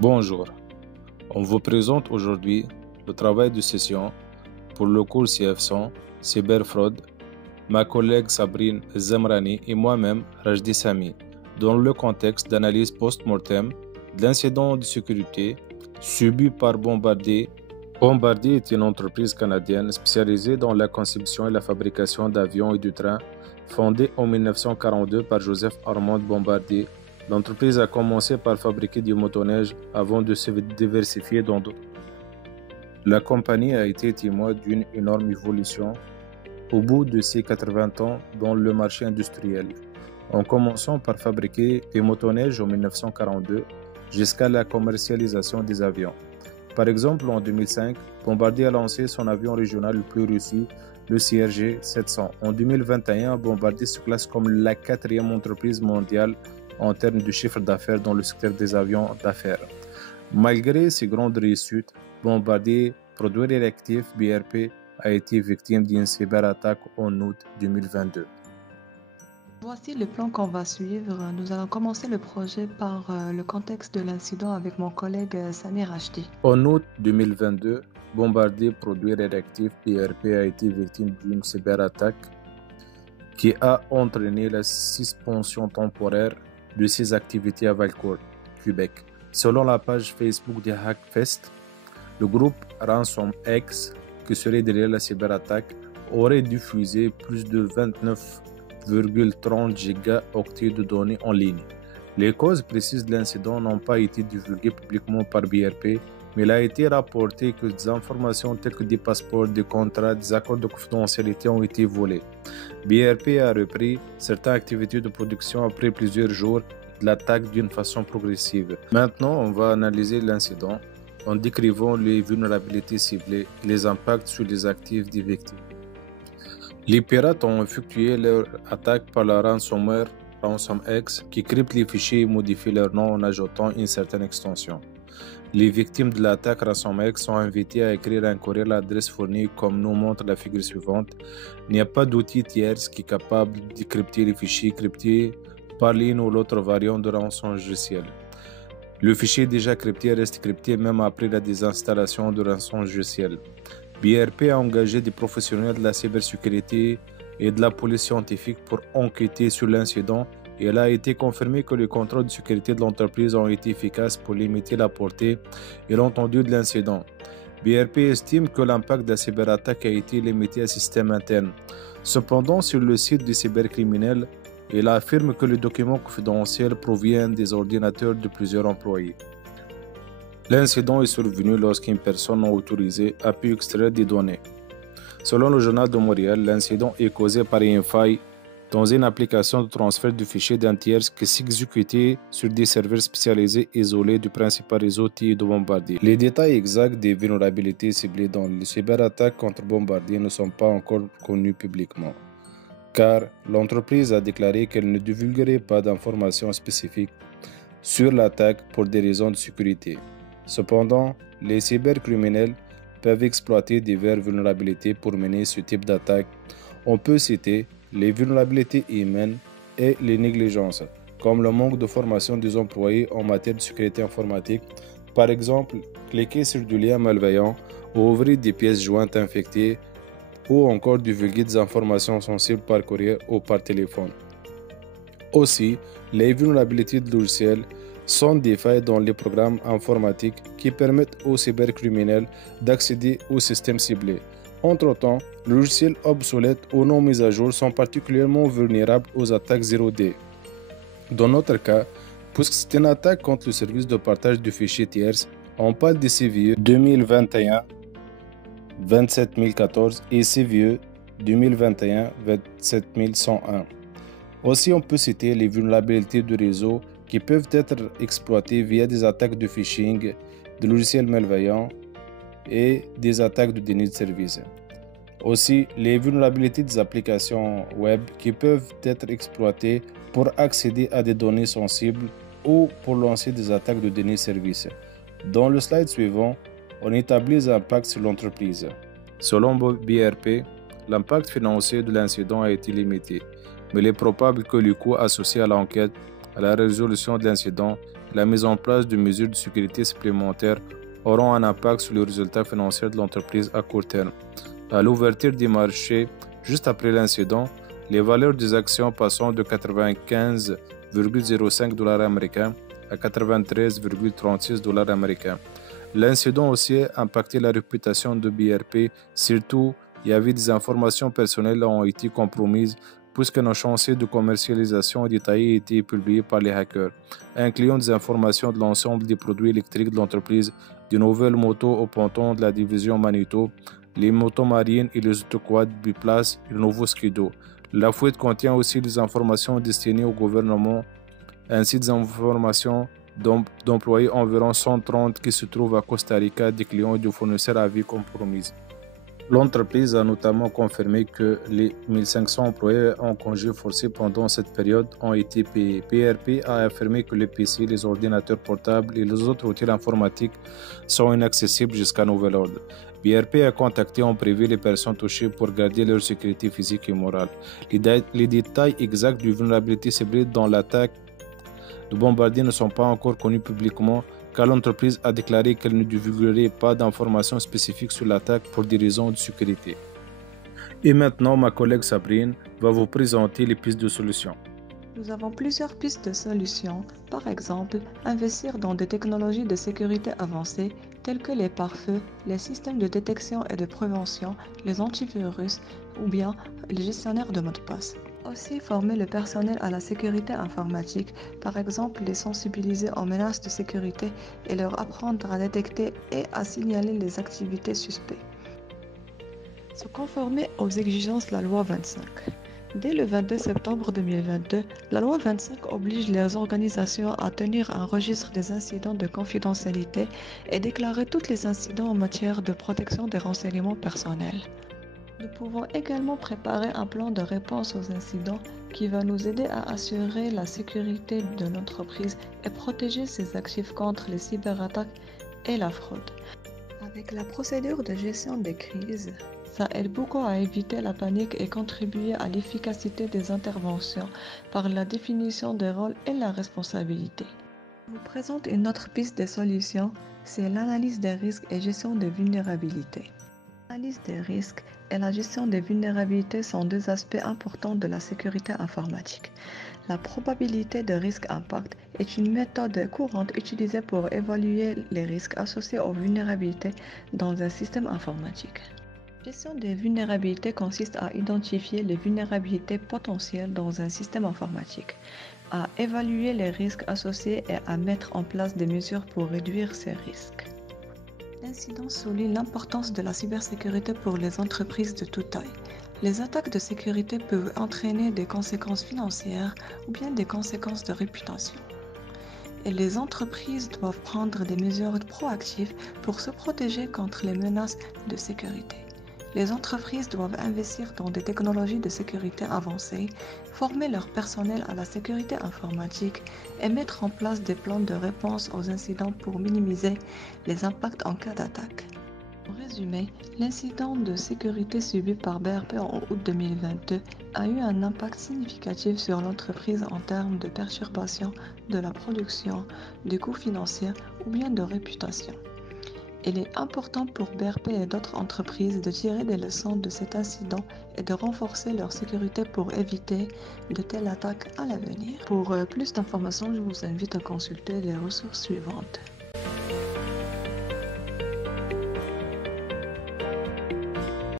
Bonjour, on vous présente aujourd'hui le travail de session pour le cours CF100 Cyberfraude, ma collègue Sabrine Zemrani et moi-même Rajdi Sami, dans le contexte d'analyse post-mortem de l'incident de sécurité subi par Bombardier. Bombardier est une entreprise canadienne spécialisée dans la conception et la fabrication d'avions et de trains, fondée en 1942 par Joseph Armand Bombardier. L'entreprise a commencé par fabriquer du motoneige avant de se diversifier dans d'autres. La compagnie a été témoin d'une énorme évolution au bout de ses 80 ans dans le marché industriel, en commençant par fabriquer des motoneiges en 1942 jusqu'à la commercialisation des avions. Par exemple, en 2005, Bombardier a lancé son avion régional le plus reçu, le CRJ 700. En 2021, Bombardier se classe comme la quatrième entreprise mondiale en termes de chiffre d'affaires dans le secteur des avions d'affaires. Malgré ces grandes réussites, Bombardier, produit réactif BRP, a été victime d'une cyberattaque en août 2022. Voici le plan qu'on va suivre. Nous allons commencer le projet par le contexte de l'incident avec mon collègue Samir Rachdi. En août 2022, Bombardier Produits Réactifs BRP a été victime d'une cyberattaque qui a entraîné la suspension temporaire de ses activités à Valcourt, Québec. Selon la page Facebook de Hackfest, le groupe RansomX, qui serait derrière la cyberattaque, aurait diffusé plus de 29,30 gigaoctets de données en ligne. Les causes précises de l'incident n'ont pas été divulguées publiquement par BRP, mais il a été rapporté que des informations telles que des passeports, des contrats, des accords de confidentialité ont été volés. BRP a repris certaines activités de production après plusieurs jours de l'attaque d'une façon progressive. Maintenant, on va analyser l'incident en décrivant les vulnérabilités ciblées et les impacts sur les actifs des victimes. Les pirates ont effectué leur attaque par la ransomware RansomX qui crypte les fichiers et modifie leur nom en ajoutant une certaine extension. Les victimes de l'attaque RansomX sont invitées à écrire un courriel à l'adresse fournie comme nous montre la figure suivante. Il n'y a pas d'outil tierce qui est capable de décrypter les fichiers cryptés par l'une ou l'autre variante de rançon logiciel. Le fichier déjà crypté reste crypté même après la désinstallation de rançon logiciel. BRP a engagé des professionnels de la cybersécurité et de la police scientifique pour enquêter sur l'incident et il a été confirmé que les contrôles de sécurité de l'entreprise ont été efficaces pour limiter la portée et l'étendue de l'incident. BRP estime que l'impact de la cyberattaque a été limité à système interne. Cependant, sur le site du cybercriminel, il affirme que les documents confidentiels proviennent des ordinateurs de plusieurs employés. L'incident est survenu lorsqu'une personne non autorisée a pu extraire des données. Selon le journal de Montréal, l'incident est causé par une faille dans une application de transfert de fichiers d'un tiers qui s'exécutait sur des serveurs spécialisés isolés du principal réseau TI de Bombardier. Les détails exacts des vulnérabilités ciblées dans les cyberattaques contre Bombardier ne sont pas encore connus publiquement, car l'entreprise a déclaré qu'elle ne divulguerait pas d'informations spécifiques sur l'attaque pour des raisons de sécurité. Cependant, les cybercriminels peuvent exploiter diverses vulnérabilités pour mener ce type d'attaque. On peut citer les vulnérabilités humaines et les négligences, comme le manque de formation des employés en matière de sécurité informatique. Par exemple, cliquer sur du lien malveillant ou ouvrir des pièces jointes infectées ou encore divulguer des informations sensibles par courrier ou par téléphone. Aussi, les vulnérabilités de logiciels sont des failles dans les programmes informatiques qui permettent aux cybercriminels d'accéder aux systèmes ciblés. Entre-temps, les logiciels obsolètes ou non mis à jour sont particulièrement vulnérables aux attaques 0D. Dans notre cas, puisque c'est une attaque contre le service de partage de fichiers tiers, on parle des CVE 2021 27014 et CVE 2021 27101. Aussi, on peut citer les vulnérabilités de réseau qui peuvent être exploitées via des attaques de phishing, de logiciels malveillants et des attaques de déni de service. Aussi, les vulnérabilités des applications web qui peuvent être exploitées pour accéder à des données sensibles ou pour lancer des attaques de déni de service. Dans le slide suivant, on établit les impacts sur l'entreprise. Selon BRP, l'impact financier de l'incident a été limité, mais il est probable que le coût associé à l'enquête, à la résolution de l'incident la mise en place de mesures de sécurité supplémentaires auront un impact sur les résultats financiers de l'entreprise à court terme. À l'ouverture des marchés, juste après l'incident, les valeurs des actions passant de 95,05 $ américains à 93,36 $ américains. L'incident aussi a impacté la réputation de BRP, surtout il y avait des informations personnelles qui ont été compromises puisque nos chantiers de commercialisation détaillés étaient publiés par les hackers, incluant des informations de l'ensemble des produits électriques de l'entreprise, des nouvelles motos au ponton de la division Magneto, les motos marines et les autoquads biplace et le nouveau Skido. La fuite contient aussi des informations destinées au gouvernement, ainsi des informations d'employés environ 130 qui se trouvent à Costa Rica, des clients et des fournisseurs à vie compromise. L'entreprise a notamment confirmé que les 1500 employés en congé forcé pendant cette période ont été payés. BRP a affirmé que les PC, les ordinateurs portables et les autres outils informatiques sont inaccessibles jusqu'à nouvel ordre. BRP a contacté en privé les personnes touchées pour garder leur sécurité physique et morale. Les détails exacts de vulnérabilité ciblée dans l'attaque de Bombardier ne sont pas encore connus publiquement, car l'entreprise a déclaré qu'elle ne divulguerait pas d'informations spécifiques sur l'attaque pour des raisons de sécurité. Et maintenant, ma collègue Sabrine va vous présenter les pistes de solutions. Nous avons plusieurs pistes de solutions, par exemple, investir dans des technologies de sécurité avancées telles que les pare-feux, les systèmes de détection et de prévention, les antivirus ou bien les gestionnaires de mots de passe. Aussi former le personnel à la sécurité informatique, par exemple les sensibiliser aux menaces de sécurité et leur apprendre à détecter et à signaler les activités suspectes. Se conformer aux exigences de la loi 25. Dès le 22 septembre 2022, la loi 25 oblige les organisations à tenir un registre des incidents de confidentialité et déclarer tous les incidents en matière de protection des renseignements personnels. Nous pouvons également préparer un plan de réponse aux incidents qui va nous aider à assurer la sécurité de l'entreprise et protéger ses actifs contre les cyberattaques et la fraude. Avec la procédure de gestion des crises, ça aide beaucoup à éviter la panique et contribuer à l'efficacité des interventions par la définition des rôles et la responsabilité. Je vous présente une autre piste de solution, c'est l'analyse des risques et gestion des vulnérabilités. L'analyse des risques et la gestion des vulnérabilités sont deux aspects importants de la sécurité informatique. La probabilité de risque impact est une méthode courante utilisée pour évaluer les risques associés aux vulnérabilités dans un système informatique. La gestion des vulnérabilités consiste à identifier les vulnérabilités potentielles dans un système informatique, à évaluer les risques associés et à mettre en place des mesures pour réduire ces risques. L'incident souligne l'importance de la cybersécurité pour les entreprises de toute taille. Les attaques de sécurité peuvent entraîner des conséquences financières ou bien des conséquences de réputation. Et les entreprises doivent prendre des mesures proactives pour se protéger contre les menaces de sécurité. Les entreprises doivent investir dans des technologies de sécurité avancées, former leur personnel à la sécurité informatique et mettre en place des plans de réponse aux incidents pour minimiser les impacts en cas d'attaque. En résumé, l'incident de sécurité subi par BRP en août 2022 a eu un impact significatif sur l'entreprise en termes de perturbation de la production, de coûts financiers ou bien de réputation. Il est important pour BRP et d'autres entreprises de tirer des leçons de cet incident et de renforcer leur sécurité pour éviter de telles attaques à l'avenir. Pour plus d'informations, je vous invite à consulter les ressources suivantes.